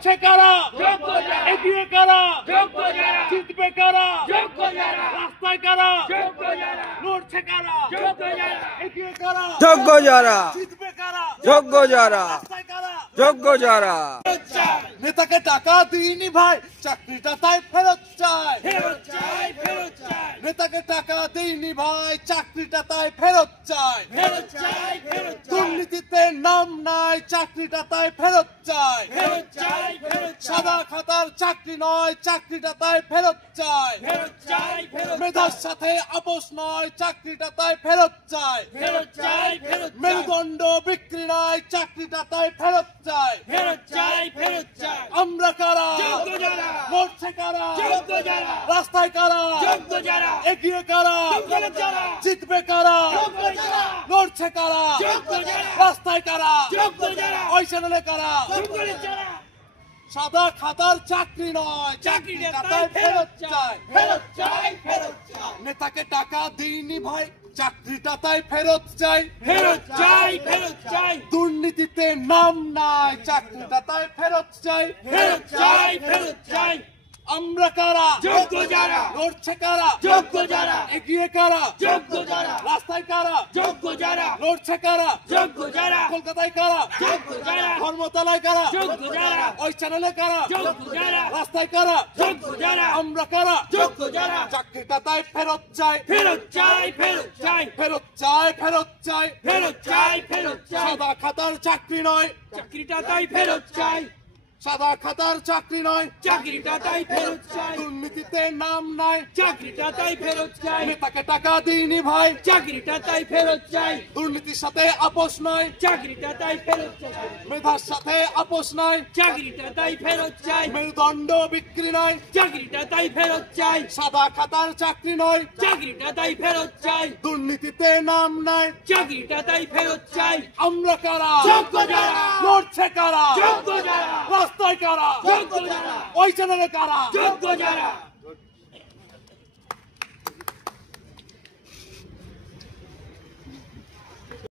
লড়ছে কারা, এগিয়ে কারা, জিতবে কারা, রাস্তায় কারা, লড়ছে কারা, এগিয়ে কারা, যোগ্য যারা, জিতবে কারা, যোগ্য যারা, রাস্তায় কারা, যোগ্য যারা। নেতাকে টাকা দিইনি ভাই, চাকরিটা তাই ফেরত চাই। নেতাকে টাকা দিইনি ভাই, চাকরিটা তাই ফেরত চাই। দুর্নীতিতে নাম নাই, চাকরিটা তাই ফেরত চাই। সাদা খাতার চাকরি নয়, চাকরিটা তাই ফেরত চাই। মেধার সাথে আপোষ নয়, চাকরিটা তাই ফেরত চাই। মেরুদণ্ড বিক্রি নয়, চাকরিটা তাই ফেরত চাই। আমরা কারা, লড়ছে কারা, রাস্তায় কারা, এগিয়ে কারা, জিতবে কারা, লড়ছে কারা, রাস্তায় কারা, ওই চ্যানেলে কারা। সাদা খাতার চাকরি নয়, চাকরিটা তাই ফেরত চাই। নেতাকে টাকা দিইনি ভাই, চাকরিটা তাই ফেরত চাই। দুর্নীতিতে নাম নাই, চাকরিটা তাই ফেরত চাই। আমরা কারা, লড়ছে কারা, এগিয়ে কারা, রাস্তায় কারা, লড়ছে কারা, কলকাতায় কারা, ধর্মতলায় কারা, ওই চ্যানেলে কারা, রাস্তায় কারা, আমরা কারা, চাকরিটা তাই ফেরত চাই। ফেরত চাই। সাদা খাতার চাকরি নয়, চাকরিটা তাই ফেরত চাই। সাদা খাতার চাকরি নয়, চাকরিটা তাই ফেরত চাই। দুর্নীতিতে নাম নাই, চাকরিটা তাই ফেরত চাই। নেতাকে টাকা দিইনি ভাই, চাকরিটা তাই ফেরত চাই। দুর্নীতির সাথে আপোষ নয়, চাকরিটা তাই ফেরত চাই। মেধার সাথে আপোষ নয়, চাকরিটা তাই ফেরত চাই। মেরুদণ্ড বিক্রি নয়, চাকরিটা তাই ফেরত চাই। সাদা খাতার চাকরি নয়, চাকরিটা তাই ফেরত চাই। দুর্নীতিতে নাম নাই, চাকরিটা তাই ফেরত চাই। আমরা কারা, যোগ্য যারা, লড়ছে কারা, যোগ্য যারা, রাস্তায় কারা, যোগ্য যারা, ওই চ্যানেলে কারা। যোগ্য যারা।